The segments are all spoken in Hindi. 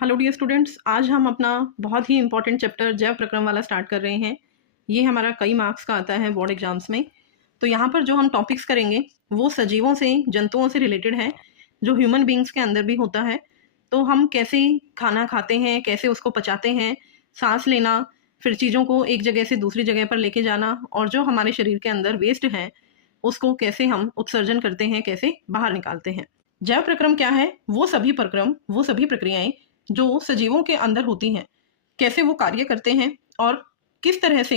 हेलो डियर स्टूडेंट्स, आज हम अपना बहुत ही इंपॉर्टेंट चैप्टर जैव प्रक्रम वाला स्टार्ट कर रहे हैं। ये हमारा कई मार्क्स का आता है बोर्ड एग्जाम्स में। तो यहाँ पर जो हम टॉपिक्स करेंगे वो सजीवों से, जंतुओं से रिलेटेड है, जो ह्यूमन बींग्स के अंदर भी होता है। तो हम कैसे खाना खाते हैं, कैसे उसको पचाते हैं, सांस लेना, फिर चीज़ों को एक जगह से दूसरी जगह पर लेके जाना, और जो हमारे शरीर के अंदर वेस्ट है उसको कैसे हम उत्सर्जन करते हैं, कैसे बाहर निकालते हैं। जैव प्रक्रम क्या है? वो सभी प्रक्रम, वो सभी प्रक्रियाएं जो सजीवों के अंदर होती हैं, कैसे वो कार्य करते हैं और किस तरह से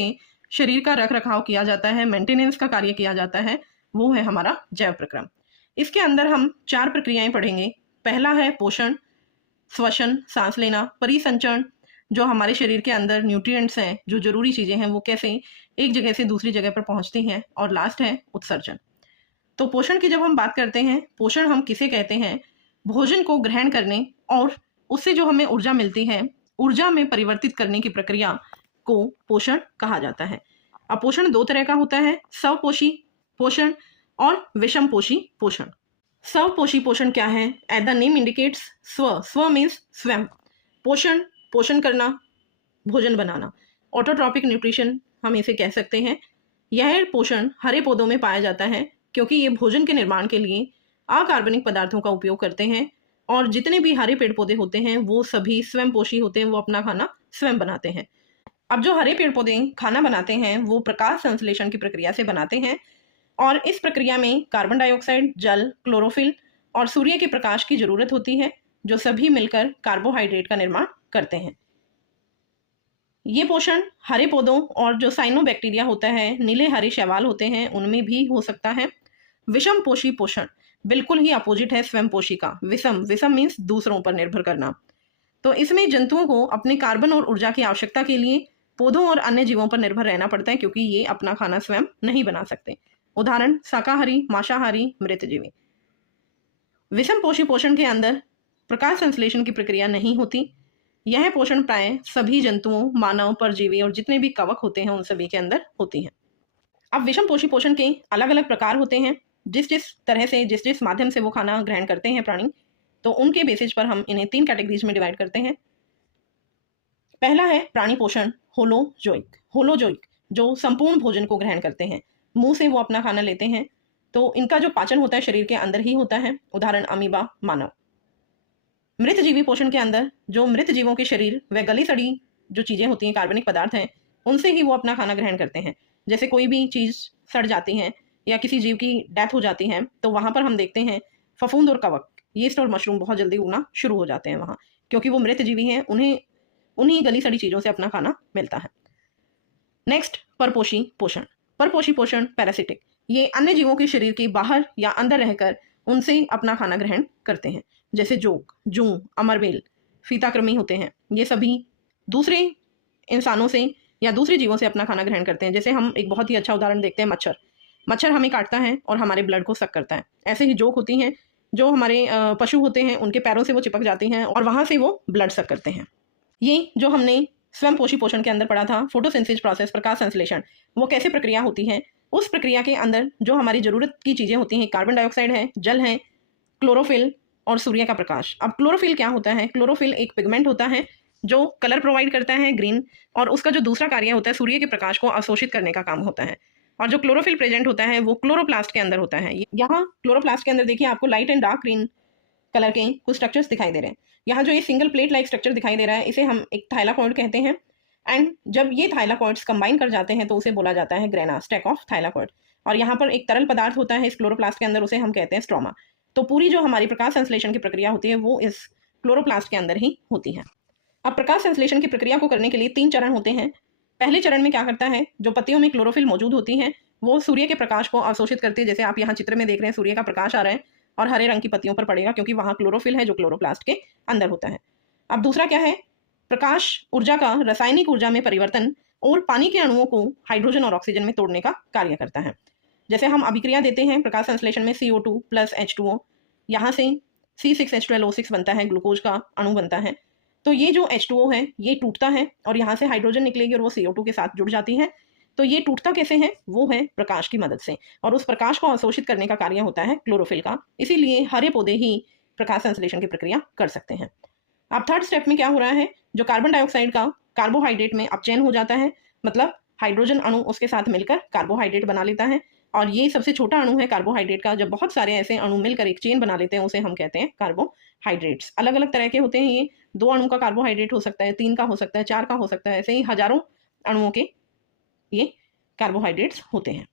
शरीर का रख रखाव किया जाता है, मेंटेनेंस का कार्य किया जाता है, वो है हमारा जैव प्रक्रम। इसके अंदर हम 4 प्रक्रियाएं पढ़ेंगे। पहला है पोषण, श्वसन, सांस लेना, परिसंचरण, जो हमारे शरीर के अंदर न्यूट्रिएंट्स हैं, जो जरूरी चीजें हैं, वो कैसे एक जगह से दूसरी जगह पर पहुंचती हैं, और लास्ट है उत्सर्जन। तो पोषण की जब हम बात करते हैं, पोषण हम किसे कहते हैं? भोजन को ग्रहण करने और उससे जो हमें ऊर्जा मिलती है, ऊर्जा में परिवर्तित करने की प्रक्रिया को पोषण कहा जाता है। अब पोषण 2 तरह का होता है, स्वपोषी पोषण और विषमपोषी पोषण। स्वपोषी पोषण क्या है? एज द नेम इंडिकेट्स, स्व मीन्स स्वयं, पोषण पोषण करना, भोजन बनाना, ऑटोट्रॉपिक न्यूट्रिशन हम इसे कह सकते हैं। यह पोषण हरे पौधों में पाया जाता है क्योंकि ये भोजन के निर्माण के लिए अकार्बनिक पदार्थों का उपयोग करते हैं, और जितने भी हरे पेड़ पौधे होते हैं वो सभी स्वयं पोषी होते हैं, वो अपना खाना स्वयं बनाते हैं। अब जो हरे पेड़ पौधे खाना बनाते हैं वो प्रकाश संश्लेषण की प्रक्रिया से बनाते हैं, और इस प्रक्रिया में कार्बन डाइऑक्साइड, जल, क्लोरोफिल और सूर्य के प्रकाश की जरूरत होती है, जो सभी मिलकर कार्बोहाइड्रेट का निर्माण करते हैं। ये पोषण हरे पौधों और जो साइनोबैक्टीरिया होता है, नीले हरे शैवाल होते हैं, उनमें भी हो सकता है। विषम पोषी पोषण बिल्कुल ही अपोजिट है स्वयं पोषी का। विषम मीन्स दूसरों पर निर्भर करना। तो इसमें जंतुओं को अपने कार्बन और ऊर्जा की आवश्यकता के लिए पौधों और अन्य जीवों पर निर्भर रहना पड़ता है, क्योंकि ये अपना खाना स्वयं नहीं बना सकते। उदाहरण शाकाहारी, मांसाहारी, मृतजीवी। विषम पोषी पोषण के अंदर प्रकाश संश्लेषण की प्रक्रिया नहीं होती। यह पोषण प्राय सभी जंतुओं, मानव, परजीवी और जितने भी कवक होते हैं उन सभी के अंदर होती है। अब विषम पोषी पोषण के अलग अलग प्रकार होते हैं। जिस तरह से, जिस माध्यम से वो खाना ग्रहण करते हैं प्राणी, तो उनके बेसिस पर हम इन्हें 3 कैटेगरीज में डिवाइड करते हैं। पहला है प्राणी पोषण होलोजोइक, जो संपूर्ण भोजन को ग्रहण करते हैं, मुंह से वो अपना खाना लेते हैं, तो इनका जो पाचन होता है शरीर के अंदर ही होता है। उदाहरण अमीबा, मानव। मृत जीवी पोषण के अंदर जो मृत जीवों के शरीर व गली सड़ी जो चीजें होती हैं, कार्बनिक पदार्थ हैं, उनसे ही वो अपना खाना ग्रहण करते हैं। जैसे कोई भी चीज सड़ जाती है या किसी जीव की डेथ हो जाती है, तो वहां पर हम देखते हैं फफूंद और कवक, यीस्ट और मशरूम बहुत जल्दी उगना शुरू हो जाते हैं वहां, क्योंकि वो मृत जीवी हैं, उन्हें उन्हीं गली सड़ी चीजों से अपना खाना मिलता है। नेक्स्ट, परपोषी पोषण। परपोषी पोषण पैरासिटिक, ये अन्य जीवों के शरीर के बाहर या अंदर रहकर उनसे अपना खाना ग्रहण करते हैं। जैसे जोक, जूं, अमरबेल, फीताकृमि होते हैं, ये सभी दूसरे इंसानों से या दूसरे जीवों से अपना खाना ग्रहण करते हैं। जैसे हम एक बहुत ही अच्छा उदाहरण देखते हैं, मच्छर हमें काटता है और हमारे ब्लड को सक करता है। ऐसे ही जोक होती हैं, जो हमारे पशु होते हैं, उनके पैरों से वो चिपक जाती हैं और वहां से वो ब्लड सक करते हैं। ये जो हमने स्वयं पोषी पोषण के अंदर पढ़ा था, फोटोसिंथेसिस प्रोसेस, प्रकाश संश्लेषण, वो कैसे प्रक्रिया होती है, उस प्रक्रिया के अंदर जो हमारी जरूरत की चीजें होती हैं, कार्बन डाइऑक्साइड है, जल है, क्लोरोफिल और सूर्य का प्रकाश। अब क्लोरोफिल क्या होता है? क्लोरोफिल एक पिगमेंट होता है जो कलर प्रोवाइड करता है, ग्रीन, और उसका जो दूसरा कार्य होता है सूर्य के प्रकाश को अवशोषित करने का काम होता है। और जो क्लोरोफिल प्रेजेंट होता है वो क्लोरोप्लास्ट के अंदर होता है। यहाँ क्लोरोप्लास्ट के अंदर देखिए आपको light and dark green colour के कुछ स्ट्रक्चर्स दिखाई दे रहे हैं। यहाँ जो ये सिंगल प्लेट लाइक स्ट्रक्चर दिखाई दे रहा है, इसे हम एक थाइलाकॉइड कहते हैं। एंड जब ये थाइलाकॉइड्स कंबाइन कर जाते हैं तो उसे बोला जाता है ग्रेना, स्टैक ऑफ थाइलाकॉइड। और यहाँ पर एक तरल पदार्थ होता है इस क्लोरोप्लास्ट के अंदर, उसे हम कहते हैं स्ट्रोमा। तो पूरी जो हमारी प्रकाश संश्लेषण की प्रक्रिया होती है वो इस क्लोरोप्लास्ट के अंदर ही होती है। अब प्रकाश संश्लेषण की प्रक्रिया को करने के लिए 3 चरण होते हैं। पहले चरण में क्या करता है, जो पत्तियों में क्लोरोफिल मौजूद होती है वो सूर्य के प्रकाश को अवशोषित करती है। जैसे आप यहाँ चित्र में देख रहे हैं, सूर्य का प्रकाश आ रहा है और हरे रंग की पत्तियों पर पड़ेगा, क्योंकि वहां क्लोरोफिल है जो क्लोरोप्लास्ट के अंदर होता है। अब दूसरा क्या है, प्रकाश ऊर्जा का रासायनिक ऊर्जा में परिवर्तन और पानी के अणुओं को हाइड्रोजन और ऑक्सीजन में तोड़ने का कार्य करता है। जैसे हम अभिक्रिया देते हैं प्रकाश संश्लेषण में, CO2 प्लस H2O, यहाँ से C6H12O6 बनता है, ग्लूकोज का अणु बनता है। तो ये जो H2O है ये टूटता है और यहाँ से हाइड्रोजन निकलेगी और वो CO2 के साथ जुड़ जाती है। तो ये टूटता कैसे है? वो है प्रकाश की मदद से, और उस प्रकाश को अवशोषित करने का कार्य होता है क्लोरोफिल का। इसीलिए हरे पौधे ही प्रकाश संश्लेषण की प्रक्रिया कर सकते हैं। अब थर्ड स्टेप में क्या हो रहा है, जो कार्बन डाइऑक्साइड का कार्बोहाइड्रेट में अपचयन हो जाता है, मतलब हाइड्रोजन अणु उसके साथ मिलकर कार्बोहाइड्रेट बना लेता है। और ये सबसे छोटा अणु है कार्बोहाइड्रेट का। जब बहुत सारे ऐसे अणु मिलकर एक चेन बना लेते हैं उसे हम कहते हैं कार्बोहाइड्रेट्स। अलग अलग तरह के होते हैं ये, 2 अणु का कार्बोहाइड्रेट हो सकता है, 3 का हो सकता है, 4 का हो सकता है, ऐसे ही हजारों अणुओं के ये कार्बोहाइड्रेट्स होते हैं।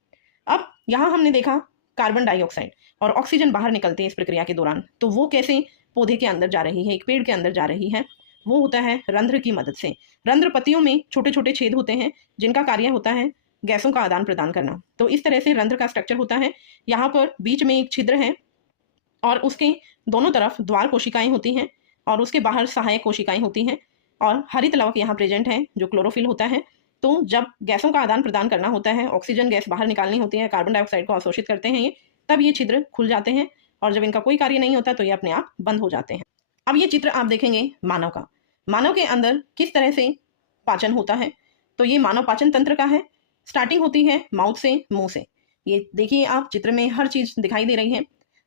अब यहाँ हमने देखा कार्बन डाइऑक्साइड और ऑक्सीजन बाहर निकलते हैं इस प्रक्रिया के दौरान, तो वो कैसे पौधे के अंदर जा रही है, एक पेड़ के अंदर जा रही है, वो होता है रंध्र की मदद से। रंध्र पत्तियों में छोटे छोटे छेद होते हैं जिनका कार्य होता है गैसों का आदान प्रदान करना। तो इस तरह से रंध्र का स्ट्रक्चर होता है। यहाँ पर बीच में एक छिद्र है और उसके दोनों तरफ द्वार कोशिकाएं होती हैं और उसके बाहर सहायक कोशिकाएं होती हैं और हरित लवक यहाँ प्रेजेंट है जो क्लोरोफिल होता है। तो जब गैसों का आदान प्रदान करना होता है, ऑक्सीजन गैस बाहर निकालनी होती है, कार्बन डाइऑक्साइड को अवशोषित करते हैं ये, तब ये छिद्र खुल जाते हैं और जब इनका कोई कार्य नहीं होता तो ये अपने आप बंद हो जाते हैं। अब ये चित्र आप देखेंगे मानव का। मानव के अंदर किस तरह से पाचन होता है, तो ये मानव पाचन तंत्र का है। स्टार्टिंग होती है माउथ से, मुंह से। ये देखिए आप चित्र में हर चीज दिखाई दे रही है।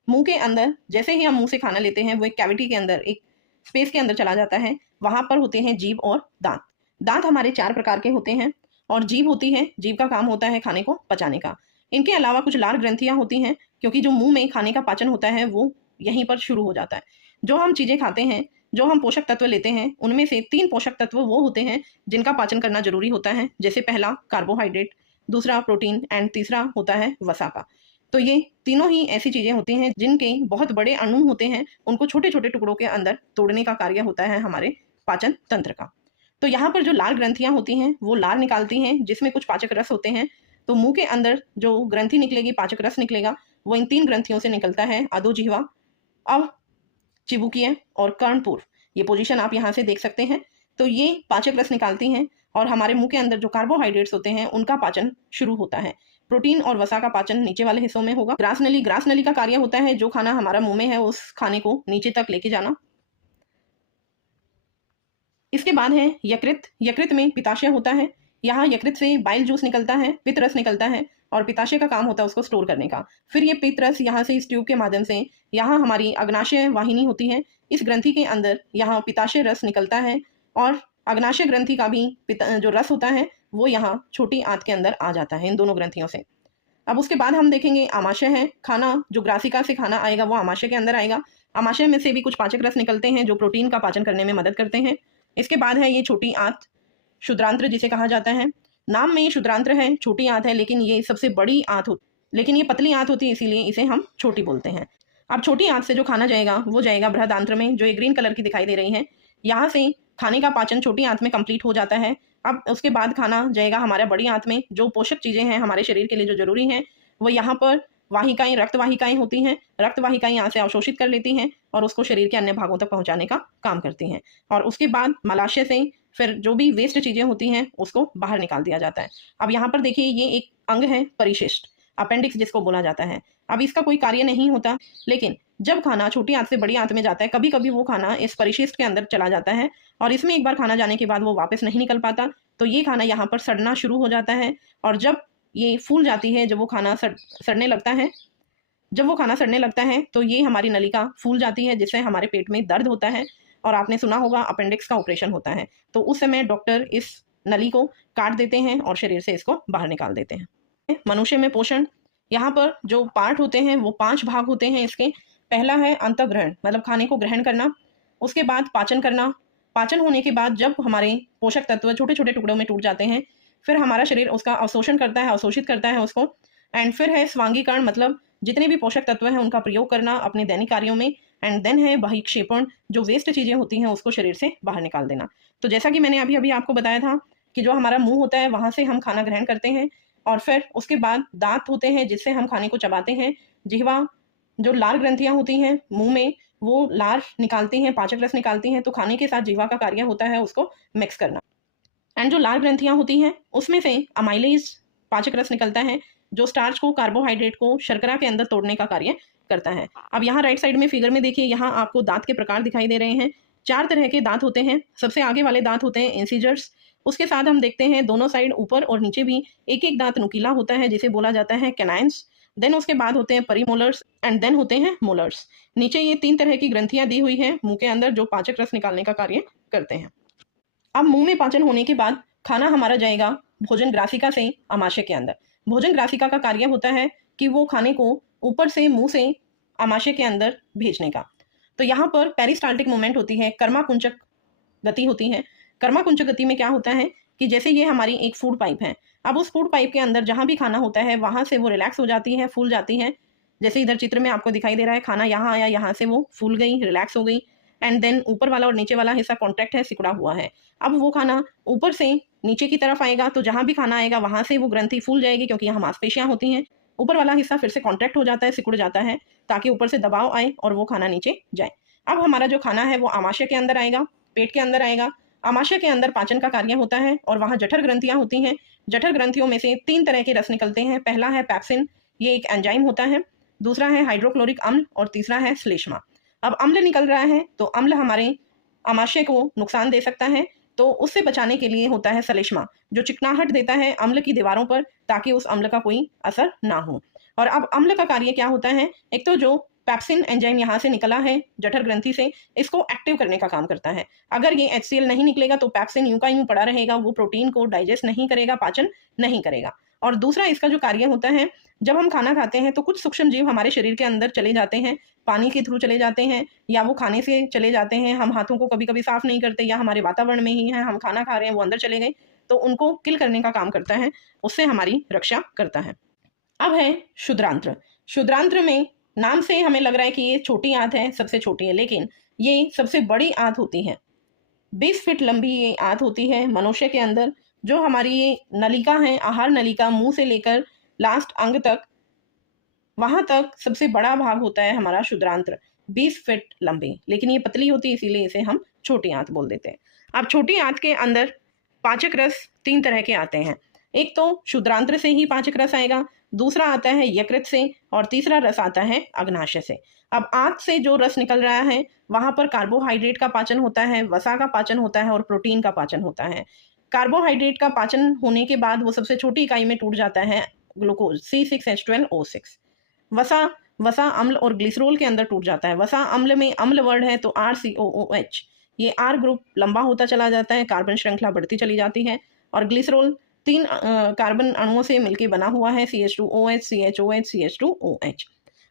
मुंह के अंदर जैसे ही हम मुंह से खाना लेते हैं वो एक कैविटी के अंदर, एक स्पेस के अंदर चला जाता है। वहां पर होते हैं जीभ और दांत। दांत हमारे 4 प्रकार के होते हैं और जीभ होती है, जीभ का काम होता है खाने को पचाने का। इनके अलावा कुछ लार ग्रंथियां होती हैं, क्योंकि जो मुंह में खाने का पाचन होता है वो यहीं पर शुरू हो जाता है। जो हम चीजें खाते हैं, जो हम पोषक तत्व लेते हैं, उनमें से 3 पोषक तत्व वो होते हैं जिनका पाचन करना जरूरी होता है। जैसे पहला कार्बोहाइड्रेट, दूसरा प्रोटीन एंड तीसरा होता है वसा का। तो ये तीनों ही ऐसी चीजें होती हैं जिनके बहुत बड़े अणु होते हैं, उनको छोटे छोटे टुकड़ों के अंदर तोड़ने का कार्य होता है हमारे पाचन तंत्र का। तो यहाँ पर जो लार ग्रंथियां होती हैं वो लार निकालती हैं जिसमें कुछ पाचक रस होते हैं। तो मुंह के अंदर जो ग्रंथि निकलेगी, पाचक रस निकलेगा, वो इन 3 ग्रंथियों से निकलता है, अधोजिह्वा, अब चिबुकीय और कर्णपूर। ये पोजीशन आप यहाँ से देख सकते हैं। तो ये पाचक रस निकालती हैं और हमारे मुंह के अंदर जो कार्बोहाइड्रेट्स होते हैं उनका पाचन शुरू होता है। प्रोटीन और वसा का पाचन नीचे वाले हिस्सों में होगा। ग्रास नली, ग्रास नली का कार्य होता है जो खाना हमारा मुंह में है उस खाने को नीचे तक लेके जाना। इसके बाद है यकृत। यकृत में पित्ताशय होता है। यहाँ यकृत से बाइल जूस निकलता है, पित्त रस निकलता है और पित्ताशय का काम होता है उसको स्टोर करने का। फिर ये पित्त रस यहाँ से इस ट्यूब के माध्यम से यहाँ हमारी अग्नाशय वाहिनी होती है, इस ग्रंथि के अंदर यहाँ पित्ताशय रस निकलता है और अग्नाशय ग्रंथि का भी जो रस होता है वो यहाँ छोटी आंत के अंदर आ जाता है इन दोनों ग्रंथियों से। अब उसके बाद हम देखेंगे आमाशय है। खाना जो ग्रासिका से खाना आएगा वो आमाशय के अंदर आएगा। आमाशय में से भी कुछ पाचक रस निकलते हैं जो प्रोटीन का पाचन करने में मदद करते हैं। इसके बाद है ये छोटी आंत, क्षुद्रांत्र जिसे कहा जाता है। नाम में ये क्षुद्रांत्र है, छोटी आंत है, लेकिन ये सबसे बड़ी आंत होती, लेकिन ये पतली आंत होती है इसीलिए इसे हम छोटी बोलते हैं। अब छोटी आंत से जो खाना जाएगा वो जाएगा बृहदांत्र में, जो ये ग्रीन कलर की दिखाई दे रही है। यहाँ से खाने का पाचन छोटी आंत में कंप्लीट हो जाता है। अब उसके बाद खाना जाएगा हमारा बड़ी आंत में। जो पोषक चीजें हैं हमारे शरीर के लिए जो जरूरी हैं वो यहाँ पर वाहिकाएं, रक्त वाहिकाएं होती हैं। रक्त वाहिकाएं यहाँ से अवशोषित कर लेती हैं और उसको शरीर के अन्य भागों तक पहुंचाने का काम करती हैं। और उसके बाद मलाशय से फिर जो भी वेस्ट चीजें होती हैं उसको बाहर निकाल दिया जाता है। अब यहाँ पर देखिए ये एक अंग है परिशिष्ट, अपेंडिक्स जिसको बोला जाता है। अब इसका कोई कार्य नहीं होता, लेकिन जब खाना छोटी आंत से बड़ी आंत में जाता है, कभी कभी वो खाना इस परिशिष्ट के अंदर चला जाता है और इसमें एक बार खाना जाने के बाद वो वापस नहीं निकल पाता, तो ये खाना यहाँ पर सड़ना शुरू हो जाता है। और जब ये फूल जाती है, जब वो खाना सड़ने लगता है, जब वो खाना सड़ने लगता है तो ये हमारी नलिका फूल जाती है जिससे हमारे पेट में दर्द होता है। और आपने सुना होगा अपेंडिक्स का ऑपरेशन होता है, तो उस समय डॉक्टर इस नली को काट देते हैं और शरीर से इसको बाहर निकाल देते हैं। मनुष्य में पोषण, यहाँ पर जो पार्ट होते हैं वो 5 भाग होते हैं इसके। पहला है अंतःग्रहण, मतलब खाने को ग्रहण करना। उसके बाद पाचन करना। पाचन होने के बाद जब हमारे पोषक तत्व छोटे छोटे टुकड़ों में टूट जाते हैं, फिर हमारा शरीर उसका अवशोषण करता है, अवशोषित करता है उसको। एंड फिर है स्वांगीकरण, मतलब जितने भी पोषक तत्व हैं उनका प्रयोग करना अपने दैनिक कार्यों में। एंड देन है बहिक्षेपण, जो वेस्ट चीजें होती हैं उसको शरीर से बाहर निकाल देना। तो जैसा कि मैंने अभी अभी आपको बताया था कि जो हमारा मुंह होता है वहां से हम खाना ग्रहण करते हैं और फिर उसके बाद दांत होते हैं जिससे हम खाने को चबाते हैं। जिह्वा, जो लार ग्रंथियां होती हैं मुंह में, वो लार निकालती हैं, पाचक रस निकालती हैं, तो खाने के साथ जिह्वा का कार्य होता है उसको मिक्स करना। एंड जो लार ग्रंथियां होती हैं उसमें से अमाइलेज पाचक रस निकलता है जो स्टार्च को, कार्बोहाइड्रेट को शर्करा के अंदर तोड़ने का कार्य करता है। अब यहाँ राइट साइड में फिगर में देखिए, यहाँ आपको दांत के प्रकार दिखाई दे रहे हैं। 4 तरह के दांत होते हैं। सबसे आगे वाले दांत होते हैं इंसिजर्स। उसके साथ हम देखते हैं दोनों साइड ऊपर और नीचे भी एक एक दांत नुकीला होता है जिसे बोला जाता है कैनाइन्स। देन उसके बाद होते हैं परिमोलर्स एंड देन होते हैं मोलर्स। नीचे ये 3 तरह की ग्रंथियां दी हुई हैं मुंह के अंदर जो पाचक रस निकालने का कार्य करते हैं। अब मुंह में पाचन होने के बाद खाना हमारा जाएगा भोजन ग्रासिका से आमाशय के अंदर। भोजन ग्रासिका का कार्य होता है कि वो खाने को ऊपर से मुंह से आमाशय के अंदर भेजने का। तो यहाँ पर पेरिस्टाल्टिक मूवमेंट होती है, कर्माकुंचक गति होती है। कर्माकुंचक गति में क्या होता है कि जैसे ये हमारी एक फूड पाइप है, अब उस फूड पाइप के अंदर जहाँ भी खाना होता है वहाँ से वो रिलैक्स हो जाती है, फूल जाती है। जैसे इधर चित्र में आपको दिखाई दे रहा है, खाना यहाँ आया, यहाँ से वो फूल गई, रिलैक्स हो गई एंड देन ऊपर वाला और नीचे वाला हिस्सा कॉन्ट्रैक्ट है, सिकुड़ा हुआ है। अब वो खाना ऊपर से नीचे की तरफ आएगा तो जहाँ भी खाना आएगा वहाँ से वो ग्रंथि फूल जाएगी क्योंकि यहाँ मांसपेशियाँ होती हैं। ऊपर वाला हिस्सा फिर से कॉन्ट्रैक्ट हो जाता है, सिकुड़ जाता है ताकि ऊपर से दबाव आए और वो खाना नीचे जाए। अब हमारा जो खाना है वो आमाशय के अंदर आएगा, पेट के अंदर आएगा। आमाशय के अंदर पाचन का कार्य होता है और वहाँ जठर ग्रंथियाँ होती हैं। जठर ग्रंथियों में से 3 तरह के रस निकलते हैं। पहला है पैप्सिन, ये एक एंजाइम होता है। दूसरा है हाइड्रोक्लोरिक अम्ल और तीसरा है श्लेष्मा। अब अम्ल निकल रहा है तो अम्ल हमारे आमाशय को नुकसान दे सकता है, तो उससे बचाने के लिए होता है श्लेष्मा जो चिकनाहट देता है अम्ल की दीवारों पर ताकि उस अम्ल का कोई असर ना हो। और अब अम्ल का कार्य क्या होता है, एक तो जो पैप्सिन एंजाइम यहाँ से निकला है जठर ग्रंथि से, इसको एक्टिव करने का काम करता है। अगर ये HCl नहीं निकलेगा तो पैप्सिन यूं का यूं पड़ा रहेगा, वो प्रोटीन को डाइजेस्ट नहीं करेगा, पाचन नहीं करेगा। और दूसरा इसका जो कार्य होता है, जब हम खाना खाते हैं तो कुछ सूक्ष्म जीव हमारे शरीर के अंदर चले जाते हैं, पानी के थ्रू चले जाते हैं या वो खाने से चले जाते हैं। हम हाथों को कभी कभी साफ नहीं करते या हमारे वातावरण में ही है, हम खाना खा रहे हैं वो अंदर चले गए, तो उनको किल करने का काम करता है, उससे हमारी रक्षा करता है। अब है शुद्रांत्र। शुद्रांत्र में नाम से हमें लग रहा है कि ये छोटी आंत है, सबसे छोटी है, लेकिन ये सबसे बड़ी आंत होती है। 20 फीट लंबी ये आंत होती है मनुष्य के अंदर। जो हमारी ये नलिका है, आहार नलिका, मुंह से लेकर लास्ट अंग तक, वहां तक सबसे बड़ा भाग होता है हमारा शुद्रांत्र, 20 फीट लंबी, लेकिन ये पतली होती है इसीलिए इसे हम छोटी आंत बोल देते हैं। अब छोटी आंत के अंदर पाचक रस 3 तरह के आते हैं। एक तो शुद्रांत्र से ही पाचक रस आएगा, दूसरा आता है यकृत से और तीसरा रस आता है अग्नाशय से। अब आंत से जो रस निकल रहा है वहां पर कार्बोहाइड्रेट का पाचन होता है, वसा का पाचन होता है और प्रोटीन का पाचन होता है। कार्बोहाइड्रेट का पाचन होने के बाद वो सबसे छोटी इकाई में टूट जाता है ग्लूकोज C6H12O6। वसा अम्ल और ग्लिसरोल के अंदर टूट जाता है। वसा अम्ल में अम्ल वर्ड है तो RCOOH, ये R ग्रुप लंबा होता चला जाता है, कार्बन श्रृंखला बढ़ती चली जाती है। और ग्लिसरोल 3 कार्बन अणुओं से मिलकर बना हुआ है, CH2OH, CHOH, CH2OH।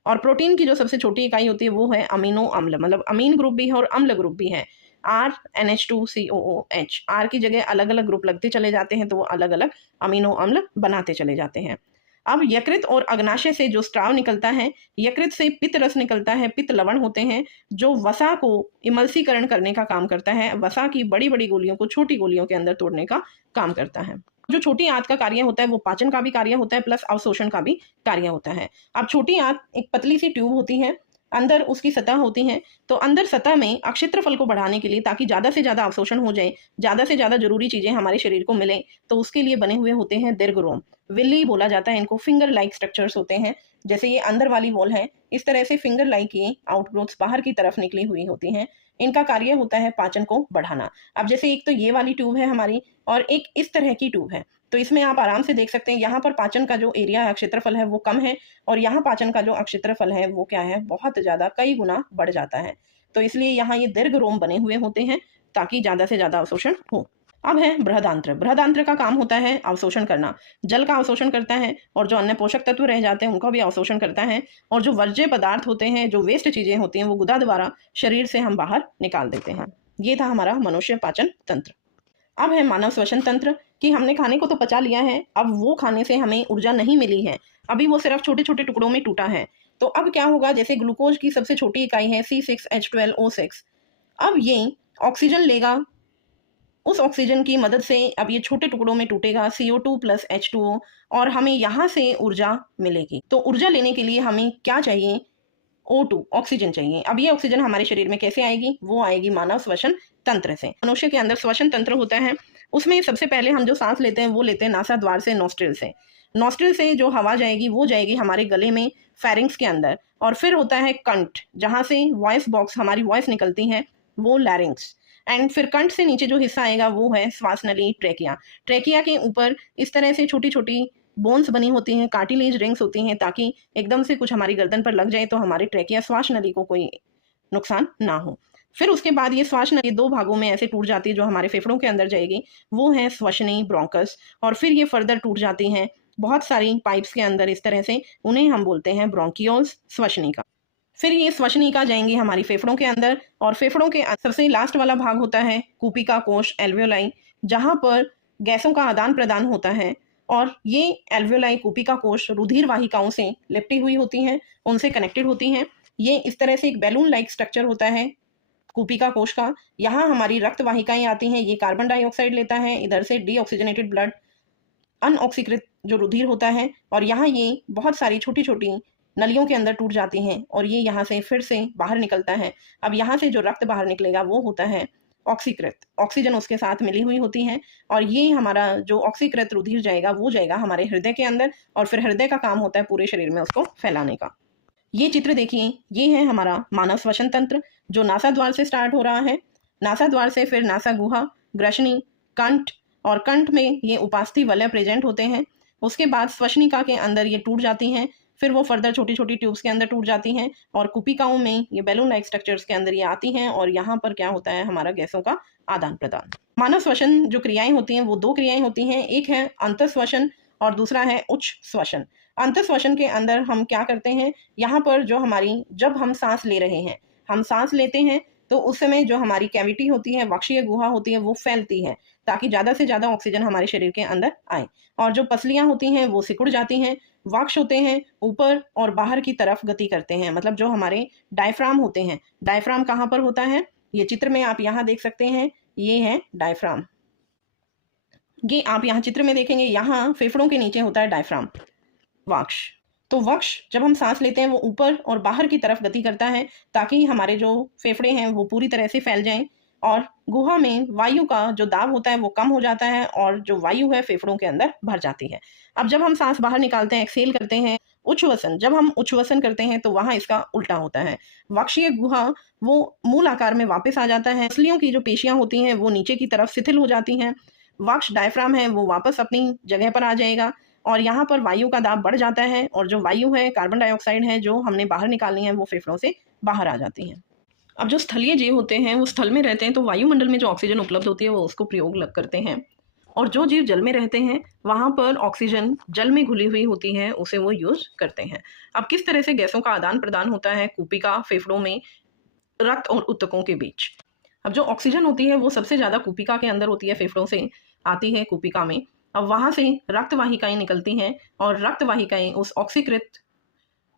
और प्रोटीन की जो सबसे छोटी इकाई होती है वो है अमीनो अम्ल, मतलब अमीन ग्रुप भी है और अम्ल ग्रुप भी है, RNH2COOH। R की जगह अलग अलग ग्रुप लगते चले जाते हैं तो वो अलग अलग अमीनो अम्ल बनाते चले जाते हैं। अब यकृत और अग्नाशय से जो स्त्राव निकलता है, यकृत से पित्त रस निकलता है, पित्त लवण होते हैं जो वसा को इमल्सीकरण करने का काम करता है, वसा की बड़ी बड़ी गोलियों को छोटी गोलियों के अंदर तोड़ने का काम करता है। जो छोटी आंत का कार्य होता है वो पाचन का भी कार्य होता है प्लस अवशोषण का भी कार्य होता है। अब छोटी आंत एक पतली सी ट्यूब होती है, अंदर उसकी सतह होती है, तो अंदर सतह में अक्षेत्रफल को बढ़ाने के लिए, ताकि ज़्यादा से ज़्यादा अवशोषण हो जाए, ज़्यादा से ज़्यादा जरूरी चीज़ें हमारे शरीर को मिले, तो उसके लिए बने हुए होते हैं दीर्घरोम। विल्ली बोला जाता है इनको, फिंगर लाइक स्ट्रक्चर्स होते हैं। जैसे ये अंदर वाली वॉल है, इस तरह से फिंगर लाइक ये आउटग्रोथ्स बाहर की तरफ निकली हुई होती हैं। इनका कार्य होता है पाचन को बढ़ाना। अब जैसे एक तो ये वाली ट्यूब है हमारी और एक इस तरह की ट्यूब है, तो इसमें आप आराम से देख सकते हैं यहाँ पर पाचन का जो एरिया है, क्षेत्रफल है वो कम है, और यहाँ पाचन का जो क्षेत्रफल है वो क्या है, बहुत ज़्यादा, कई गुना बढ़ जाता है। तो इसलिए यहाँ ये दीर्घ रोम बने हुए होते हैं ताकि ज़्यादा से ज़्यादा अवशोषण हो। अब है बृहदांत्र। बृहदांत्र का काम होता है अवशोषण करना, जल का अवशोषण करता है और जो अन्य पोषक तत्व रह जाते हैं उनका भी अवशोषण करता है, और जो वर्ज्य पदार्थ होते हैं, जो वेस्ट चीज़ें होती हैं, वो गुदा द्वारा शरीर से हम बाहर निकाल देते हैं। ये था हमारा मनुष्य पाचन तंत्र। अब है मानव श्वसन तंत्र, कि हमने खाने को तो पचा लिया है, अब वो खाने से हमें ऊर्जा नहीं मिली है, अभी वो सिर्फ छोटे छोटे टुकड़ों में टूटा है। तो अब क्या होगा, जैसे ग्लूकोज की सबसे छोटी इकाई है C6H12O6, अब ये ऑक्सीजन लेगा, उस ऑक्सीजन की मदद से अब ये छोटे टुकड़ों में टूटेगा, CO2 + H2O, और हमें यहाँ से ऊर्जा मिलेगी। तो ऊर्जा लेने के लिए हमें क्या चाहिए, O2, ऑक्सीजन चाहिए। अब ये ऑक्सीजन हमारे शरीर में कैसे आएगी, वो आएगी मानव श्वसन तंत्र से। मनुष्य के अंदर श्वसन तंत्र होता है, उसमें सबसे पहले हम जो सांस लेते हैं वो लेते हैं नासा द्वार से, नॉस्ट्रिल से। नॉस्ट्रिल से जो हवा जाएगी वो जाएगी हमारे गले में, फेरिंग्स के अंदर, और फिर होता है कंठ, जहाँ से वॉइस बॉक्स, हमारी वॉइस निकलती है, वो लैरिंग्स। एंड फिर कंठ से नीचे जो हिस्सा आएगा वो है श्वास नली, ट्रेकिया। ट्रेकिया के ऊपर इस तरह से छोटी छोटी बोन्स बनी होती हैं, कार्टिलेज रिंग्स होती हैं, ताकि एकदम से कुछ हमारी गर्दन पर लग जाए तो हमारे ट्रैकिया श्वास नली को कोई नुकसान ना हो। फिर उसके बाद ये श्वास नली 2 भागों में ऐसे टूट जाती है जो हमारे फेफड़ों के अंदर जाएगी, वो है श्वसनी ब्रोंकस, और फिर ये फर्दर टूट जाती हैं बहुत सारी पाइप्स के अंदर इस तरह से, उन्हें हम बोलते हैं ब्रोंकियोल्स, श्वसनिका। फिर ये श्वसनिका जाएंगी हमारी फेफड़ों के अंदर, और फेफड़ों के सबसे लास्ट वाला भाग होता है कूपिका कोश, एल्वियोलाई, जहाँ पर गैसों का आदान प्रदान होता है। और ये एल्वियोलाई, कूपिका कोश रुधिर वाहिकाओं से लिपटी हुई होती हैं, उनसे कनेक्टेड होती हैं। ये इस तरह से एक बैलून लाइक स्ट्रक्चर होता है कूपिका कोश का। यहाँ हमारी रक्त वाहिकाएं आती हैं, ये कार्बन डाइऑक्साइड लेता है, इधर से डीऑक्सीजनेटेड ब्लड, अनऑक्सीकृत जो रुधिर होता है, और यहाँ ये बहुत सारी छोटी छोटी नलियों के अंदर टूट जाती हैं, और ये यहाँ से फिर से बाहर निकलता है। अब यहाँ से जो रक्त बाहर निकलेगा वो होता है ऑक्सीकृत, ऑक्सीजन उसके साथ मिली हुई होती है, और ये हमारा जो ऑक्सीकृत रुधिर जाएगा वो जाएगा हमारे हृदय के अंदर, और फिर हृदय का काम होता है पूरे शरीर में उसको फैलाने का। ये चित्र देखिए, ये है हमारा मानव श्वसन तंत्र, जो नासा द्वार से स्टार्ट हो रहा है। नासा द्वार से फिर नासा गुहा, ग्रशनी, कंठ, और कंठ में ये उपास्थि वलय प्रेजेंट होते हैं। उसके बाद श्वसनिका के अंदर ये टूट जाती हैं, फिर वो फर्दर छोटी छोटी ट्यूब्स के अंदर टूट जाती हैं, और कुपिकाओं में ये बैलून लाइक स्ट्रक्चर्स के अंदर ये आती हैं, और यहाँ पर क्या होता है हमारा गैसों का आदान प्रदान। मानव श्वसन जो क्रियाएं होती हैं वो 2 क्रियाएं होती हैं, एक है अंतःश्वसन और दूसरा है उच्च श्वसन। अंतःश्वसन के अंदर हम क्या करते हैं, यहाँ पर जो हमारी, जब हम सांस ले रहे हैं, हम सांस लेते हैं तो उस समय जो हमारी कैविटी होती है, वक्षीय गुहा होती है, वो फैलती है ताकि ज़्यादा से ज़्यादा ऑक्सीजन हमारे शरीर के अंदर आए, और जो पसलियाँ होती हैं वो सिकुड़ जाती हैं। वक्ष होते हैं ऊपर और बाहर की तरफ गति करते हैं, मतलब जो हमारे डायफ्राम होते हैं। डायफ्राम कहाँ पर होता है, ये चित्र में आप यहाँ देख सकते हैं, ये है डायफ्राम। ये आप यहाँ चित्र में देखेंगे, यहाँ फेफड़ों के नीचे होता है डायफ्राम, वक्ष। तो वक्ष जब हम सांस लेते हैं वो ऊपर और बाहर की तरफ गति करता है ताकि हमारे जो फेफड़े हैं वो पूरी तरह से फैल जाएं, और गुहा में वायु का जो दाब होता है वो कम हो जाता है, और जो वायु है फेफड़ों के अंदर भर जाती है। अब जब हम सांस बाहर निकालते हैं, एक्सेल करते हैं, उच्छ्वसन, जब हम उच्छ्वसन करते हैं तो वहाँ इसका उल्टा होता है। वक्षीय गुहा वो मूल आकार में वापस आ जाता है, पसलियों की जो पेशियां होती हैं वो नीचे की तरफ शिथिल हो जाती हैं, वक्ष डायफ्राम है वो वापस अपनी जगह पर आ जाएगा, और यहाँ पर वायु का दाब बढ़ जाता है, और जो वायु है, कार्बन डाइऑक्साइड है, जो हमने बाहर निकालनी है वो फेफड़ों से बाहर आ जाती है। अब जो स्थलीय जीव होते हैं वो स्थल में रहते हैं, तो वायुमंडल में जो ऑक्सीजन उपलब्ध होती है वो उसको प्रयोग करते हैं, और जो जीव जल में रहते हैं वहाँ पर ऑक्सीजन जल में घुली हुई होती है, उसे वो यूज करते हैं। अब किस तरह से गैसों का आदान प्रदान होता है कूपिका, फेफड़ों में रक्त और ऊतकों के बीच। अब जो ऑक्सीजन होती है वो सबसे ज़्यादा कूपिका के अंदर होती है, फेफड़ों से आती है कूपिका में। अब वहाँ से रक्त वाहिकाएं निकलती हैं, और रक्त वाहिकाएं उस ऑक्सीकृत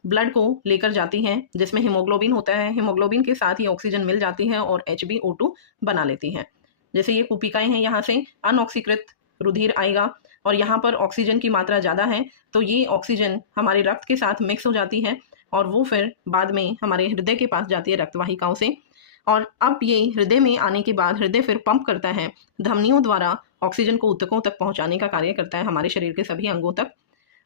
ब्लड को लेकर जाती हैं, जिसमें हीमोग्लोबिन होता है। हीमोग्लोबिन के साथ ही ऑक्सीजन मिल जाती है और HbO2 बना लेती हैं। जैसे ये कूपिकाएं हैं, यहाँ से अनऑक्सीकृत रुधिर आएगा, और यहाँ पर ऑक्सीजन की मात्रा ज़्यादा है, तो ये ऑक्सीजन हमारे रक्त के साथ मिक्स हो जाती है, और वो फिर बाद में हमारे हृदय के पास जाती है रक्त वाहिकाओं से। और अब ये हृदय में आने के बाद हृदय फिर पंप करता है, धमनियों द्वारा ऑक्सीजन को ऊतकों तक पहुंचाने का कार्य करता है, हमारे शरीर के सभी अंगों तक।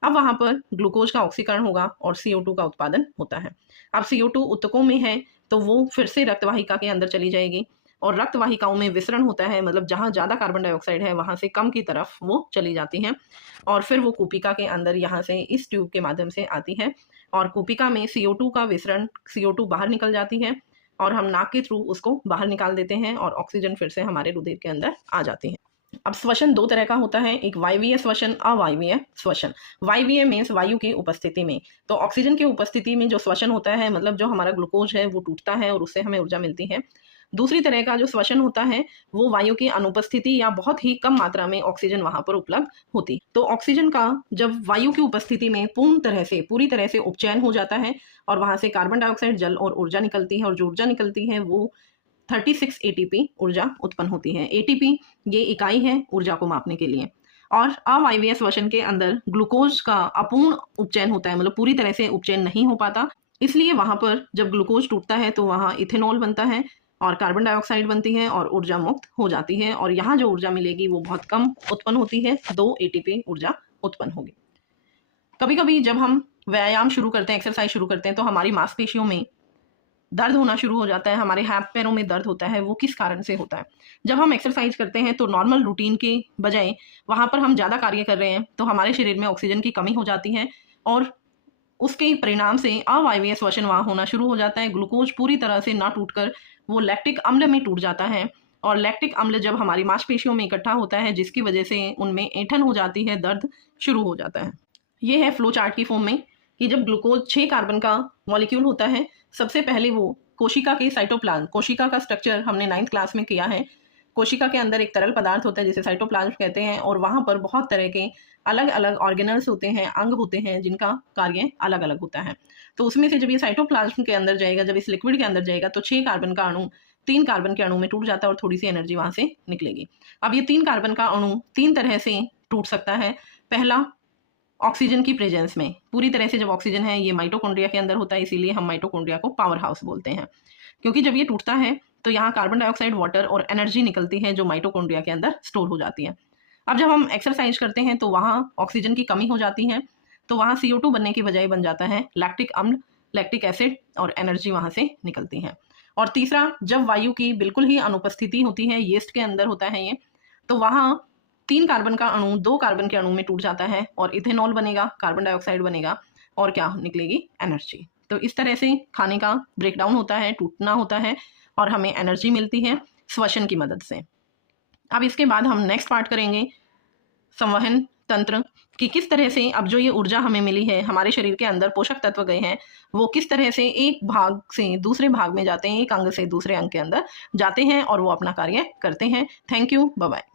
अब वहाँ पर ग्लूकोज का ऑक्सीकरण होगा और CO2 का उत्पादन होता है। अब CO2 ऊतकों में है तो वो फिर से रक्तवाहिका के अंदर चली जाएगी, और रक्तवाहिकाओं में विसरण होता है, मतलब जहाँ ज़्यादा कार्बन डाइऑक्साइड है वहाँ से कम की तरफ वो चली जाती हैं, और फिर वो कूपिका के अंदर यहाँ से इस ट्यूब के माध्यम से आती है, और कूपिका में CO2 का विसरण, CO2 बाहर निकल जाती है, और हम नाक के थ्रू उसको बाहर निकाल देते हैं, और ऑक्सीजन फिर से हमारे रुधिर के अंदर आ जाती है। अब श्वसन 2 तरह का होता है, एक वायवीय श्वसन, अवायवीय श्वसन। वायवीय मीन्स वायु की उपस्थिति में, तो ऑक्सीजन की उपस्थिति में जो श्वसन होता है, मतलब जो हमारा ग्लूकोज है वो टूटता है और उससे हमें ऊर्जा मिलती है। दूसरी तरह का जो श्वसन होता है वो वायु की अनुपस्थिति या बहुत ही कम मात्रा में ऑक्सीजन वहां पर उपलब्ध होती। तो ऑक्सीजन का जब वायु की उपस्थिति में पूरी तरह से उपचयन हो जाता है, और वहां से कार्बन डाइऑक्साइड, जल और ऊर्जा निकलती है, और जो ऊर्जा निकलती है वो 36 ATP ऊर्जा उत्पन्न होती है। ATP ये इकाई है ऊर्जा को मापने के लिए। और अवायवीय श्वसन के अंदर ग्लूकोज का अपूर्ण उपचयन होता है, मतलब पूरी तरह से उपचयन नहीं हो पाता, इसलिए वहां पर जब ग्लूकोज टूटता है तो वहां इथेनॉल बनता है और कार्बन डाइऑक्साइड बनती है और ऊर्जा मुक्त हो जाती है, और यहाँ जो ऊर्जा मिलेगी वो बहुत कम उत्पन्न होती है, 2 ATP ऊर्जा उत्पन्न होगी। कभी कभी जब हम व्यायाम शुरू करते हैं, एक्सरसाइज शुरू करते हैं, तो हमारी मांसपेशियों में दर्द होना शुरू हो जाता है, हमारे हाथ पैरों में दर्द होता है, वो किस कारण से होता है? जब हम एक्सरसाइज करते हैं तो नॉर्मल रूटीन के बजाय वहाँ पर हम ज़्यादा कार्य कर रहे हैं, तो हमारे शरीर में ऑक्सीजन की कमी हो जाती है और उसके परिणाम से अवायवीय श्वसन वहाँ होना शुरू हो जाता है। ग्लूकोज पूरी तरह से ना टूटकर वो लैक्टिक अम्ल में टूट जाता है और लैक्टिक अम्ल जब हमारी मांसपेशियों में इकट्ठा होता है, जिसकी वजह से उनमें ऐंठन हो जाती है, दर्द शुरू हो जाता है। ये है फ्लो चार्ट की फॉर्म में कि जब ग्लूकोज 6 कार्बन का मॉलिक्यूल होता है, सबसे पहले वो कोशिका के साइटोप्लाज्म, कोशिका का स्ट्रक्चर हमने 9th क्लास में किया है। कोशिका के अंदर एक तरल पदार्थ होता है जिसे साइटोप्लाज्म कहते हैं और वहाँ पर बहुत तरह के अलग अलग ऑर्गेनल्स होते हैं, अंग होते हैं जिनका कार्य अलग अलग होता है। तो उसमें से जब ये साइटोप्लाज्म के अंदर जाएगा, जब इस लिक्विड के अंदर जाएगा, तो 6 कार्बन का अणु 3 कार्बन के अणु में टूट जाता है और थोड़ी सी एनर्जी वहाँ से निकलेगी। अब ये 3 कार्बन का अणु 3 तरह से टूट सकता है। पहला, ऑक्सीजन की प्रेजेंस में। पूरी तरह से जब ऑक्सीजन है, ये माइटोकॉन्ड्रिया के अंदर होता है, इसीलिए हम माइटोकॉन्ड्रिया को पावर हाउस बोलते हैं। क्योंकि जब ये टूटता है तो यहाँ कार्बन डाइऑक्साइड, वाटर और एनर्जी निकलती है जो माइटोकॉन्ड्रिया के अंदर स्टोर हो जाती है। अब जब हम एक्सरसाइज करते हैं तो वहाँ ऑक्सीजन की कमी हो जाती है, तो वहाँ CO2 बनने की बजाय बन जाता है लैक्टिक अम्ल, लैक्टिक एसिड और एनर्जी वहाँ से निकलती है। और तीसरा, जब वायु की बिल्कुल ही अनुपस्थिति होती है, यीस्ट के अंदर होता है ये, तो वहाँ 3 कार्बन का अणु 2 कार्बन के अणु में टूट जाता है और इथेनॉल बनेगा, कार्बन डाइऑक्साइड बनेगा और क्या निकलेगी? एनर्जी। तो इस तरह से खाने का ब्रेकडाउन होता है, टूटना होता है और हमें एनर्जी मिलती है श्वसन की मदद से। अब इसके बाद हम नेक्स्ट पार्ट करेंगे संवहन तंत्र, कि किस तरह से अब जो ये ऊर्जा हमें मिली है, हमारे शरीर के अंदर पोषक तत्व गए हैं, वो किस तरह से एक भाग से दूसरे भाग में जाते हैं, एक अंग से दूसरे अंग के अंदर जाते हैं और वो अपना कार्य करते हैं। Thank you, bye bye.